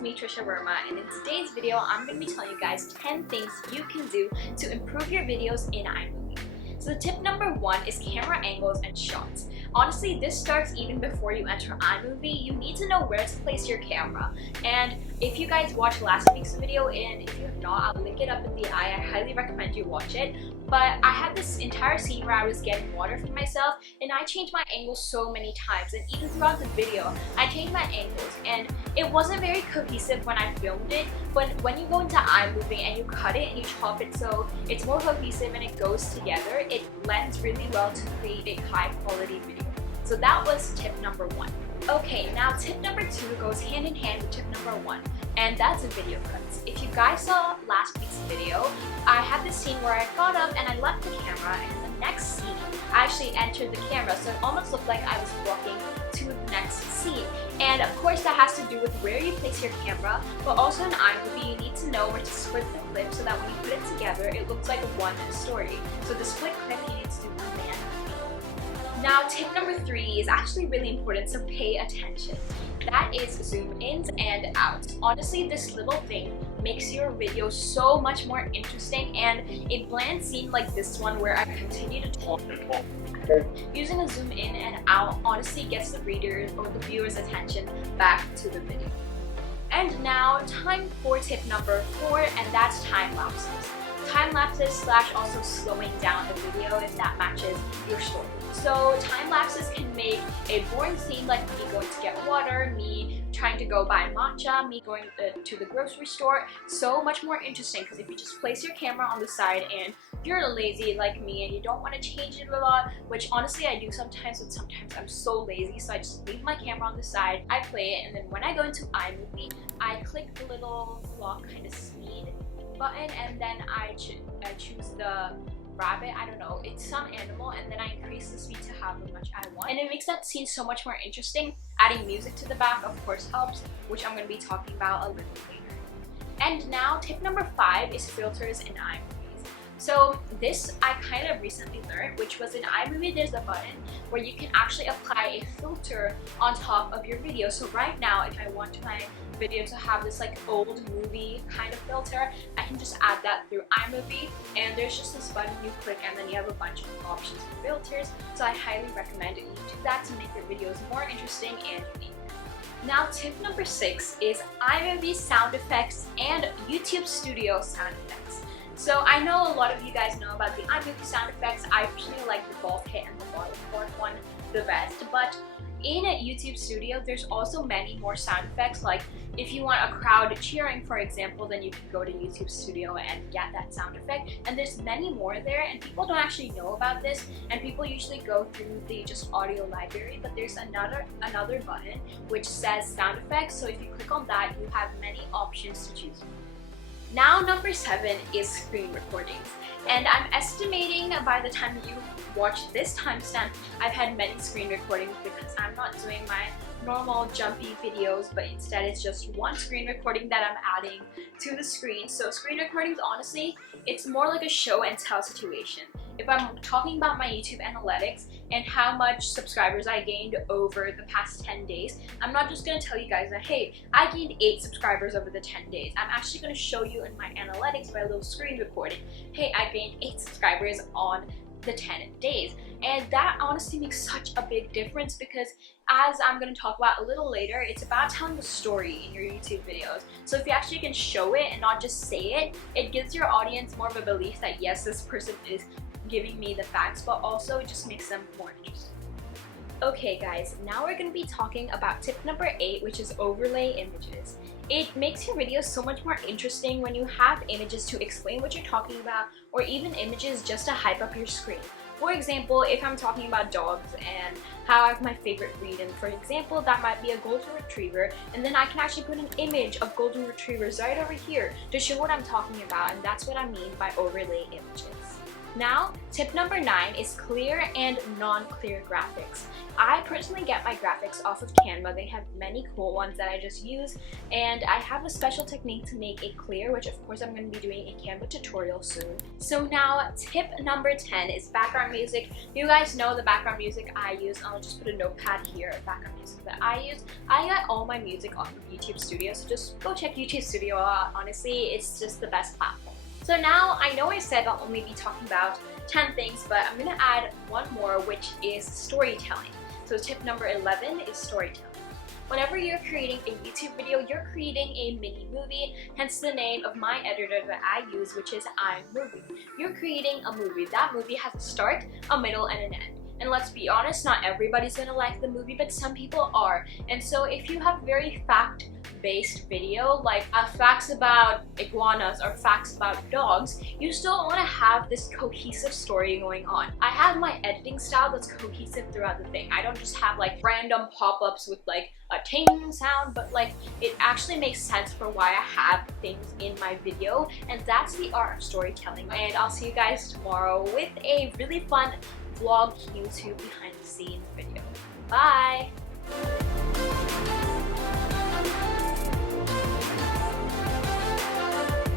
with me, Trisha, and in today's video, I'm going to be telling you guys 10 things you can do to improve your videos in iMovie. So tip number 1 is camera angles and shots. Honestly, this starts even before you enter iMovie. You need to know where to place your camera. And if you guys watched last week's video, and if you have not, I'll link it up in the I highly recommend you watch it. But I had this entire scene where I was getting water for myself, and I changed my angles so many times, and even throughout the video I changed my angles, and it wasn't very cohesive when I filmed it. But when you go into iMovie and you cut it and you chop it so it's more cohesive and it goes together, it blends really well to create a high quality video. So that was tip number 1. Okay, now tip number 2 goes hand in hand with tip number 1, and that's video cuts. If you guys saw last week's video, I had this scene where I got up and I left the camera, and in the next scene I actually entered the camera, so it almost looked like I was walking to the next scene. And of course that has to do with where you place your camera, but also in iMovie you need to know where to split the clip so that when you put it together it looks like one story. So the split clip you need to do command. Now tip number 3 is actually really important, so pay attention. That is zoom ins and outs. Honestly, this little thing makes your video so much more interesting, and a bland scene like this one where I continue to talk, using a zoom in and out honestly gets the reader's or the viewer's attention back to the video. And now time for tip number 4, and that's time lapses. Time lapses / also slowing down the video if that matches your story. So time lapses can make a boring scene like me going to get water, me trying to go buy matcha, me going to the grocery store so much more interesting, because if you just place your camera on the side and you're lazy like me and you don't want to change it a lot, which honestly I do sometimes, but sometimes I'm so lazy, so I just leave my camera on the side, I play it, and then when I go into iMovie, I click the little clock kind of speed button, and then I choose the rabbit, I don't know, it's some animal, and then I increase the speed to how much I want, and it makes that scene so much more interesting. Adding music to the back of course helps, which I'm going to be talking about a little later. And now tip number 5 is filters in iMovie. So this I kind of recently learned, which was in iMovie there's a button where you can actually apply a filter on top of your video. So right now if I want my video to have this like old movie kind of filter, I can just add that through iMovie, and there's just this button you click and then you have a bunch of options for filters. So I highly recommend you do that to make your videos more interesting and unique. Now tip number 6 is iMovie sound effects and YouTube Studio sound effects. So I know a lot of you guys know about the iMovie sound effects. I personally like the golf hit and the bottle cork one the best, but in YouTube Studio there's also many more sound effects. Like if you want a crowd cheering, for example, then you can go to YouTube Studio and get that sound effect, and there's many more there, and people don't actually know about this, and people usually go through the just audio library, but there's another button which says sound effects, so if you click on that you have many options to choose from. Now number 7 is screen recordings, and I'm estimating by the time you watch this timestamp I've had many screen recordings, because I'm not doing my normal jumpy videos, but instead it's just one screen recording that I'm adding to the screen. So screen recordings, honestly, it's more like a show and tell situation. If I'm talking about my YouTube analytics and how much subscribers I gained over the past 10 days, I'm not just going to tell you guys that, hey, I gained 8 subscribers over the 10 days. I'm actually going to show you in my analytics by a little screen recording, hey, I gained 8 subscribers on the 10 days. And that honestly makes such a big difference, because as I'm going to talk about a little later, it's about telling the story in your YouTube videos. So if you actually can show it and not just say it, it gives your audience more of a belief that yes, this person is giving me the facts, but also it just makes them more interested. Okay guys, now we're going to be talking about tip number 8, which is overlay images. It makes your videos so much more interesting when you have images to explain what you're talking about, or even images just to hype up your screen. For example, if I'm talking about dogs and how I have my favorite breed, and for example that might be a golden retriever, and then I can actually put an image of golden retrievers right over here to show what I'm talking about, and that's what I mean by overlay images. Now, tip number 9 is clear and non-clear graphics. I personally get my graphics off of Canva. They have many cool ones that I just use, and I have a special technique to make it clear, which of course I'm going to be doing a Canva tutorial soon. So now, tip number 10 is background music. You guys know the background music I use. I'll just put a notepad here of background music that I use. I got all my music off of YouTube Studio, so just go check YouTube Studio out. Honestly, it's just the best platform. So now, I know I said I'll only be talking about 10 things, but I'm going to add one more, which is storytelling. So tip number 11 is storytelling. Whenever you're creating a YouTube video, you're creating a mini movie, hence the name of my editor that I use, which is iMovie. You're creating a movie. That movie has a start, a middle, and an end. And let's be honest, not everybody's gonna like the movie, but some people are. And so if you have very fact-based video, like facts about iguanas or facts about dogs, you still want to have this cohesive story going on. I have my editing style that's cohesive throughout the thing. I don't just have like random pop-ups with like a ting sound, but like it actually makes sense for why I have things in my video, and that's the art of storytelling. And I'll see you guys tomorrow with a really fun vlog YouTube behind the scenes video. Bye!